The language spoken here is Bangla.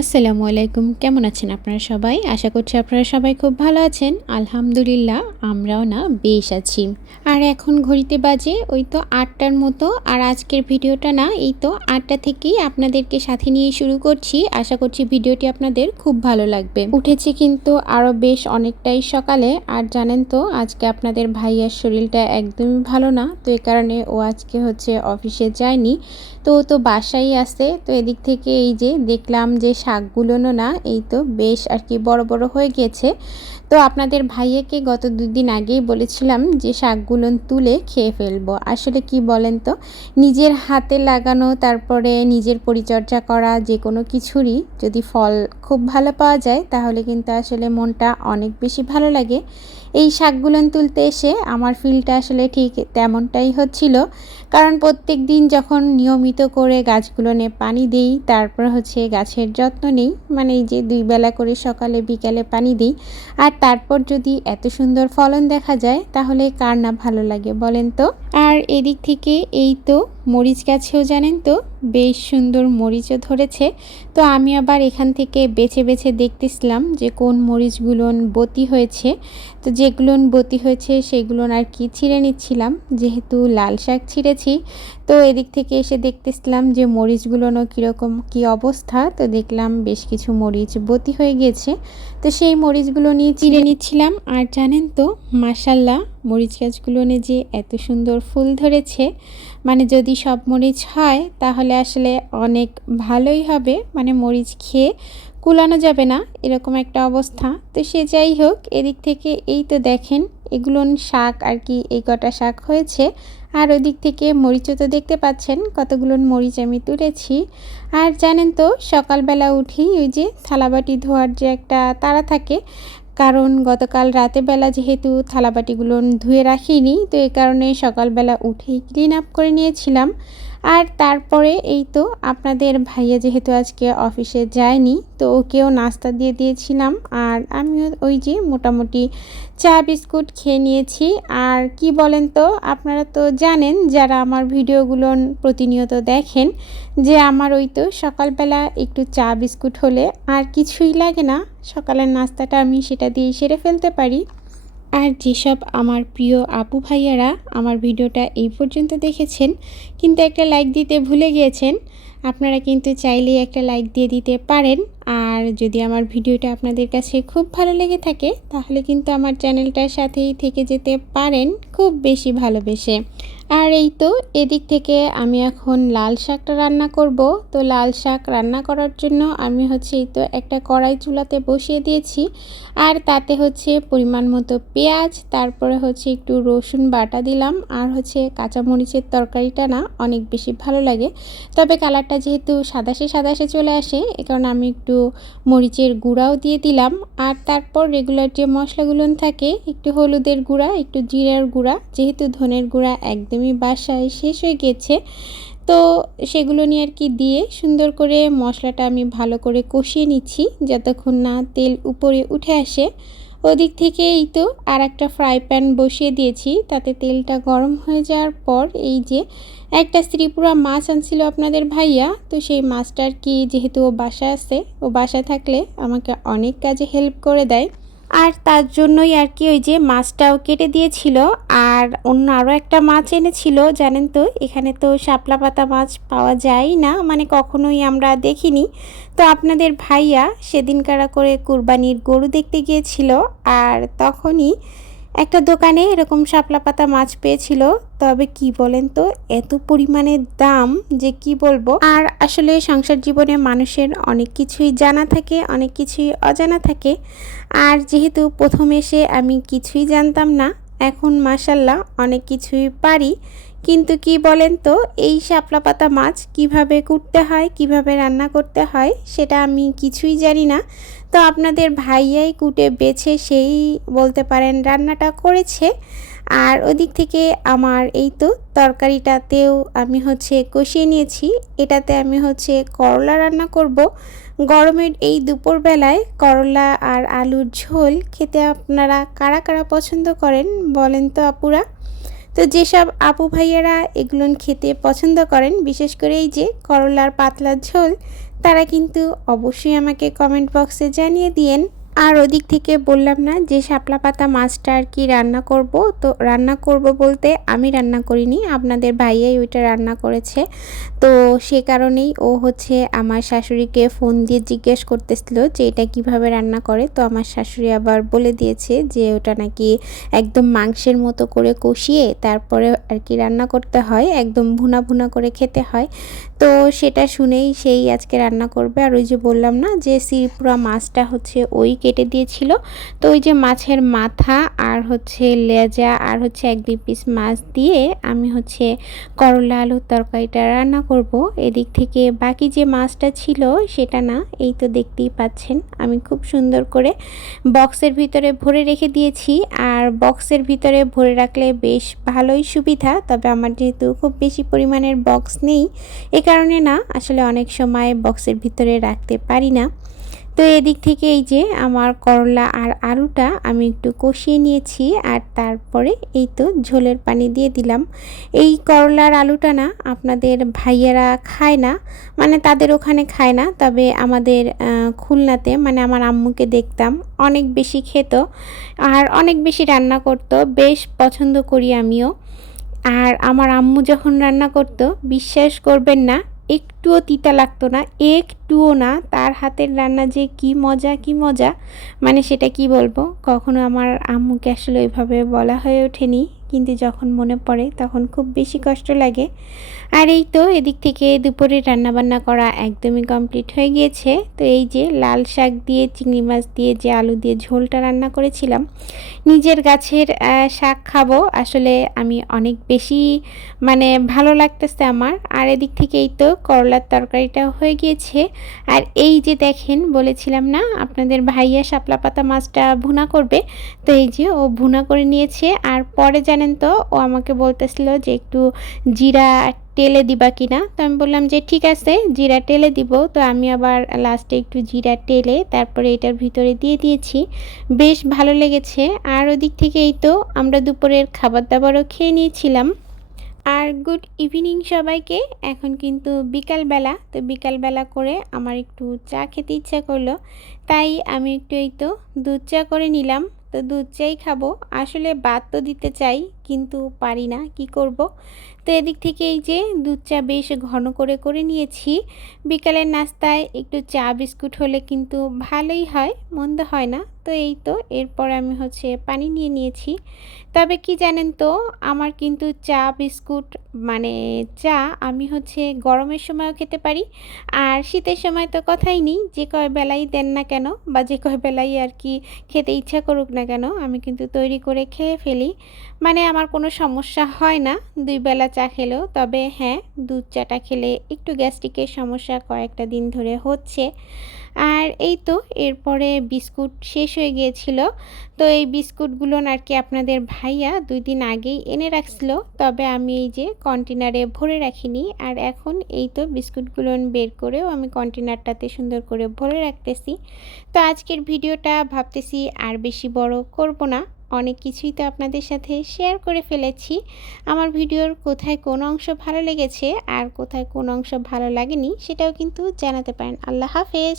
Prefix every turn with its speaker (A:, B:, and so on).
A: আসসালামু আলাইকুম। কেমন আছেন আপনারা সবাই? আশা করছি আপনারা সবাই খুব ভালো আছেন। আলহামদুলিল্লাহ, আমরাও না বেশ আছি। আর এখন ঘড়িতে বাজে ওই তো আটটার মতো। আর আজকের ভিডিওটা না, এই তো আটটা থেকেই আপনাদেরকে সাথে নিয়ে শুরু করছি। আশা করছি ভিডিওটি আপনাদের খুব ভালো লাগবে। উঠেছে কিন্তু আরও বেশ অনেকটাই সকালে। আর জানেন তো, আজকে আপনাদের ভাইয়ার শরীরটা একদমই ভালো না। তো এ কারণে ও আজকে হচ্ছে অফিসে যায়নি। তো ও তো বাসায় আছে। তো এদিক থেকে এই যে দেখলাম যে শাকগুলোনও না, এই তো বেশ আর কি বড় বড় হয়ে গেছে তো আপনাদের ভাইয়াকে গত দুদিন আগেই বলেছিলাম যে শাকগুলো তুলে খেয়ে ফেলব। আসলে কি বলেন তো, নিজের হাতে লাগানো, তারপরে নিজের পরিচর্যা করা যে কোনো কিছুরই যদি ফল খুব ভালো পাওয়া যায়, তাহলে কিন্তু আসলে মনটা অনেক বেশি ভালো লাগে। এই শাকগুলোন তুলতে এসে আমার ফিলটা আসলে ঠিক তেমনটাই হচ্ছিল। কারণ প্রত্যেক দিন যখন নিয়মিত করে গাছগুলোনে পানি দিই, তারপর হচ্ছে গাছের যত্ন নেই মানে এই যে দুই বেলা করে সকালে, বিকালে পানি দিই, আর তারপর যদি এত সুন্দর ফলন দেখা যায়, তাহলে কার না ভালো লাগে বলেন তো? আর এদিক থেকে এই তো মরিচ গাছেও জানেন তো? বেশ সুন্দর মরিচও ধরেছে। তো আমি আবার এখান থেকে বেছে বেছে দেখতেছিলাম যে কোন মরিচগুলো বতি হয়েছে। তো যেগুলো বতি হয়েছে সেগুলো আর কি ছিঁড়ে নিচ্ছিলাম। যেহেতু লাল শাক ছিঁড়েছি, তো এদিক থেকে এসে দেখতেছিলাম যে মরিচগুলোনও কীরকম কি অবস্থা। তো দেখলাম বেশ কিছু মরিচ বতি হয়ে গেছে তো সেই মরিচগুলো নিয়ে চিড়ে নিচ্ছিলাম। আর জানেন তো মাসাল্লাহ মরিচ গাছগুলো যে এত সুন্দর ফুল ধরেছে। মানে যদি সব মরিচ হয়, তাহলে আসলে অনেক ভালোই হবে। মানে মরিচ খেয়ে কুলানো যাবে না, এরকম একটা অবস্থা। তো সে যাই হোক, এদিক থেকে এই তো দেখেন এগুলো শাক আর কি, এই কটা শাক হয়েছে। আর ওদিক থেকে মরিচও তো দেখতে পাচ্ছেন কতগুলো মরিচ আমি তুলেছি। আর জানেন তো, সকালবেলা উঠি ওই যে থালাবাটি ধোয়ার যে একটা তারা থাকে কারণ গতকাল রাতে বেলা যেহেতু থালাবাটিগুলো ধুয়ে রাখিনি, তো এই কারণে সকালবেলা উঠেই ক্লিন আপ করে নিয়েছিলাম। আর তারপরে এই তো আপনাদের ভাইয়া যেহেতু আজকে অফিসে যায়নি, তো ওকেও নাস্তা দিয়ে দিয়েছিলাম। আর আমিও ওই যে মোটামুটি চা বিস্কুট খেয়ে নিয়েছি। আর কি বলেন তো, আপনারা তো জানেন যারা আমার ভিডিওগুলো প্রতিনিয়ত দেখেন যে আমার ওই তো সকালবেলা একটু চা বিস্কুট হলে আর কিছুই লাগে না। সকালের নাস্তাটা আমি সেটা দিয়ে সেরে ফেলতে পারি। আর যেসব আমার প্রিয় আপু ভাইয়ারা আমার ভিডিওটা এই পর্যন্ত দেখেছেন, কিন্তু একটা লাইক দিতে ভুলে গিয়েছেন, আপনারা কিন্তু চাইলেই একটা লাইক দিয়ে দিতে পারেন। আর যদি আমার ভিডিওটা আপনাদের কাছে খুব ভালো লেগে থাকে, তাহলে কিন্তু আমার চ্যানেলটার সাথেই থেকে যেতে পারেন খুব বেশি ভালোবেসে। আর এই তো, এদিক থেকে আমি এখন লাল শাকটা রান্না করব। তো লাল শাক রান্না করার জন্য আমি হচ্ছে এই তো একটা কড়াই চুলাতে বসিয়ে দিয়েছি। আর তাতে হচ্ছে পরিমাণ মতো পেঁয়াজ, তারপরে হচ্ছে একটু রসুন বাটা দিলাম। আর হচ্ছে কাঁচামরিচের তরকারিটা না অনেক বেশি ভালো লাগে। তবে কালারটা যেহেতু সাদাসে সাদাসে চলে আসে, এ কারণে আমি একটু মরিচের গুঁড়াও দিয়ে দিলাম। আর তারপর রেগুলার যে মশলাগুলো থাকে, একটু হলুদের গুঁড়া, একটু জিরার গুঁড়া, যেহেতু ধনের গুঁড়া একদমই বাসায় শেষ হয়ে গেছে। তো সেগুলো নিয়ে আর কি দিয়ে সুন্দর করে মশলাটা আমি ভালো করে কষিয়ে নিচ্ছি যতক্ষণ না তেল উপরে উঠে আসে। ওদিক থেকে এই তো আর একটা ফ্রাই প্যান বসিয়ে দিয়েছি, তাতে তেলটা গরম হয়ে যাওয়ার পর এই যে একটা স্ত্রীপুরা মাছ আনছিল আপনাদের ভাইয়া, তো সেই মাছটার কি যেহেতু ও বাসায় আছে, ও বাসায় থাকলে আমাকে অনেক কাজে হেল্প করে দেয়। আর তার জন্যই আর কি ওই যে মাছটাও কেটে দিয়েছিল। আর অন্য আরও একটা মাছ এনেছিল, জানেন তো? এখানে তো শাপলা পাতা মাছ পাওয়া যায় না মানে কখনোই আমরা দেখিনি। তো আপনাদের ভাইয়া সেদিন কারা করে কুরবানির গরু দেখতে গিয়েছিল, আর তখনই একটা দোকানে এরকম শাপলা পাতা মাছ পেয়েছিল। তবে কি বলেন তো? এত পরিমাণে দাম যে কি বলব? আর আসলে সংসার জীবনে মানুষের অনেক কিছুই জানা থাকে, অনেক কিছুই অজানা থাকে। আর যেহেতু প্রথম এসে আমি কিছুই জানতাম না, এখন মাসাল্লাহ অনেক কিছুই পারি। কিন্তু কি বলেন তো, এই শাপলা পাতা মাছ কীভাবে কুটতে হয়, কীভাবে রান্না করতে হয়, সেটা আমি কিছুই জানি না। তো আপনাদের ভাইয়াই কুটে, বেছে, সেই বলতে পারেন রান্নাটা করেছে। আর ওদিক থেকে আমার এই তো তরকারিটাতেও আমি হচ্ছে কষিয়ে নিয়েছি। এটাতে আমি হচ্ছে করলা রান্না করব। গরমের এই দুপুরবেলায় করলা আর আলুর ঝোল খেতে আপনারা কারা কারা পছন্দ করেন বলেন তো আপুরা। তো যেসব আপু ভাইয়ারা এগুলো খেতে পছন্দ করেন, বিশেষ করে এই যে করলার পাতলা ঝোল, তারা কিন্তু অবশ্যই আমাকে কমেন্ট বক্সে জানিয়ে দিয়েন। আর ওদিক থেকে বললাম না যে শাপলা পাতা মাছটা আর কি রান্না করব। তো রান্না করব বলতে আমি রান্না করিনি, আপনাদের ভাইয়াই ওইটা রান্না করেছে। তো সে কারণেই ও হচ্ছে আমার শাশুড়িকে ফোন দিয়ে জিজ্ঞেস করতেছিল যে এটা কীভাবে রান্না করে। তো আমার শাশুড়ি আবার বলে দিয়েছে যে ওটা নাকি একদম মাংসের মতো করে কষিয়ে তারপরে আর কি রান্না করতে হয়, একদম ভুনা ভুনা করে খেতে হয়। তো সেটা শুনেই সেই আজকে রান্না করবে। আর ওই যে বললাম না যে সিরপুরা মাছটা হচ্ছে ওই কেটে দিয়েছিল। তো ওই যে মাছের মাথা আর হচ্ছে লেজা আর হচ্ছে এক দুই পিস মাছ দিয়ে আমি হচ্ছে করলা, আলুর তরকারিটা রান্না করব। এদিক থেকে বাকি যে মাছটা ছিল সেটা না, এই তো দেখতেই পাচ্ছেন। আমি খুব সুন্দর করে বক্সের ভিতরে ভরে রেখে দিয়েছি আর বক্সের ভিতরে ভরে রাখলে বেশ ভালোই সুবিধা। তবে আমার যেহেতু খুব বেশি পরিমাণের বক্স নেই, এ কারণে না, আসলে অনেক সময় বক্সের ভিতরে রাখতে পারি না। তো এদিক থেকে এই যে আমার করলা আর আলুটা আমি একটু কষিয়ে নিয়েছি আর তারপরে এই তো ঝোলের পানি দিয়ে দিলাম। এই করলার আলুটা না আপনাদের ভাইয়েরা খায় না মানে তাদের ওখানে খায় না, তবে আমাদের খুলনাতে মানে আমার আম্মুকে দেখতাম, অনেক বেশি খেত আর অনেক বেশি রান্না করতো, বেশ পছন্দ করি আমিও। আর আমার আম্মু যখন রান্না করতো, বিশ্বাস করবেন না একটুও তিতা লাগতো না, একটুও না। তার হাতের রান্না যে কি মজা কি মজা। মানে সেটা কি বলব? কখনো আমার আম্মুকে আসলে ওইভাবে বলা হয়ে ওঠেনি। কিন্তু যখন মনে পড়ে তখন খুব বেশি কষ্ট লাগে। আর এই তো এদিক থেকে দুপুরে রান্নাবান্না করা একদমই কমপ্লিট হয়ে গিয়েছে। তো এই যে লাল শাক দিয়ে, চিংড়ি মাছ দিয়ে, যে আলু দিয়ে ঝোলটা রান্না করেছিলাম, নিজের গাছের শাক খাব। আসলে আমি অনেক বেশি মানে ভালো লাগতেছে আমার। আর এদিক থেকে এই তো করলার তরকারিটা হয়ে গিয়েছে। আর এই যে দেখেন, বলেছিলাম না, আপনাদের ভাইয়া শাপলা পাতা মাছটা ভুনা করবে। তো এই যে ও ভুনা করে নিয়েছে। আর পরে জানেন তো? ও আমাকে বলতেছিল যে একটু জিরা টেলে দিবা কিনা। তো আমি বললাম যে ঠিক আছে, জিরা টেলে দিব। তো আমি আবার লাস্টে একটু জিরা টেলে তারপরে এটার ভিতরে দিয়ে দিয়েছি। বেশ ভালো লেগেছে। আর ওদিক থেকে এই তো আমরা দুপুরের খাবার দাবারও খেয়ে নিয়েছিলাম। আর গুড ইভিনিং সবাইকে। এখন কিন্তু বিকালবেলা। তো বিকালবেলা করে আমার একটু চা খেতে ইচ্ছা করল। তাই আমি একটু এই তো দুধ চা করে নিলাম। তো দুধ চাই খাব। আসলে বাদ তো দিতে চাই। কিন্তু পারি না, কি করব। তো এদিক থেকে এই যে দুধ চা বেশ ঘন করে করে নিয়েছি। বিকালের নাস্তায় একটু চা বিস্কুট হলে কিন্তু ভালোই হয়, মন্দ হয় না। তো এই তো, এরপর আমি হচ্ছে পানি নিয়ে নিয়েছি। তবে কি জানেন তো, আমার কিন্তু চা বিস্কুট মানে চা আমি হচ্ছে গরমের সময়ও খেতে পারি, আর শীতের সময় তো কথাই নেই, যে কয় বেলাই দেন না কেন, বা যে কয় বেলাই আর কি খেতে ইচ্ছা করুক না কেন, আমি কিন্তু তৈরি করে খেয়ে ফেলি। মানে আমার কোনো সমস্যা হয় না। দুই বেলা চা খেলেও, তবে হ্যাঁ দুধ চাটা খেলে একটু গ্যাস্ট্রিকের সমস্যা কয়েকটা দিন ধরে হচ্ছে। আর এই তো, এরপরে বিস্কুট শেষ হয়ে গিয়েছিল। তো এই বিস্কুটগুলো আর কি আপনাদের ভাইয়া দুই দিন আগেই এনে রাখছিল, তবে আমি এই যে কন্টেনারে ভরে রাখিনি। আর এখন এই তো বিস্কুটগুলো বের করেও আমি কন্টেনারটাতে সুন্দর করে ভরে রাখতেছি। তো আজকের ভিডিওটা ভাবতেছি আর বেশি বড় করব না। অনেক কিছুই তো আপনাদের সাথে শেয়ার করে ফেলেছি। আমার ভিডিওর কোথায় কোন অংশ ভালো লেগেছে আর কোথায় কোন অংশ ভালো লাগেনি সেটাও কিন্তু জানাতে পারেন। আল্লাহ হাফেজ।